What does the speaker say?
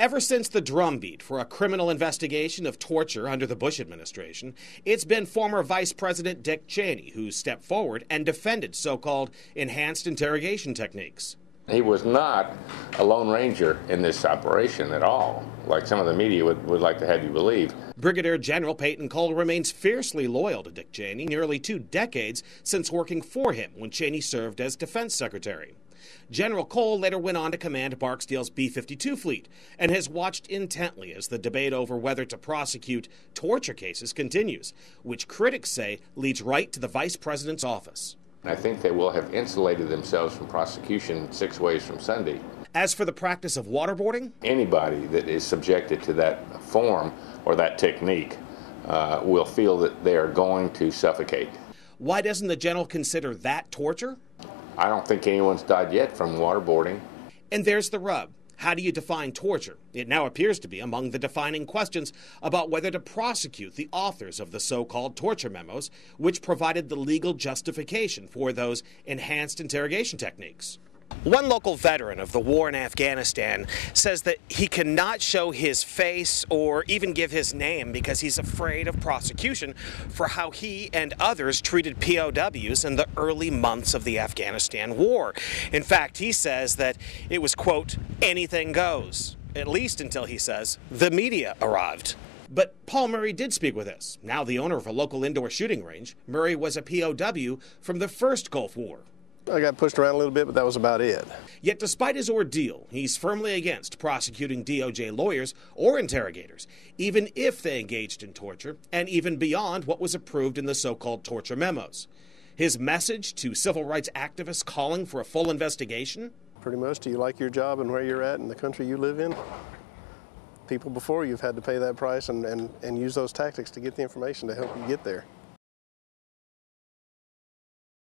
Ever since the drumbeat for a criminal investigation of torture under the Bush administration, it's been former Vice President Dick Cheney who stepped forward and defended so-called enhanced interrogation techniques. He was not a lone ranger in this operation at all, like some of the media would like to have you believe. Brigadier General Peyton Cole remains fiercely loyal to Dick Cheney, nearly 2 decades since working for him when Cheney served as Defense Secretary. General Cole later went on to command Barksdale's B-52 fleet and has watched intently as the debate over whether to prosecute torture cases continues, which critics say leads right to the Vice President's office. I think they will have insulated themselves from prosecution 6 ways from Sunday. As for the practice of waterboarding, anybody that is subjected to that form or that technique will feel that they are going to suffocate. Why doesn't the general consider that torture? I don't think anyone's died yet from waterboarding. And there's the rub. How do you define torture? It now appears to be among the defining questions about whether to prosecute the authors of the so-called torture memos, which provided the legal justification for those enhanced interrogation techniques. One local veteran of the war in Afghanistan says that he cannot show his face or even give his name because he's afraid of prosecution for how he and others treated POWs in the early months of the Afghanistan war. In fact, he says that it was, quote, anything goes, at least until, he says, the media arrived. But Paul Murray did speak with us. Now the owner of a local indoor shooting range, Murray was a POW from the first Gulf War. I got pushed around a little bit, but that was about it. Yet despite his ordeal, he's firmly against prosecuting DOJ lawyers or interrogators, even if they engaged in torture, and even beyond what was approved in the so-called torture memos. His message to civil rights activists calling for a full investigation? Pretty much, do you like your job and where you're at and the country you live in? People before you've had to pay that price and use those tactics to get the information to help you get there.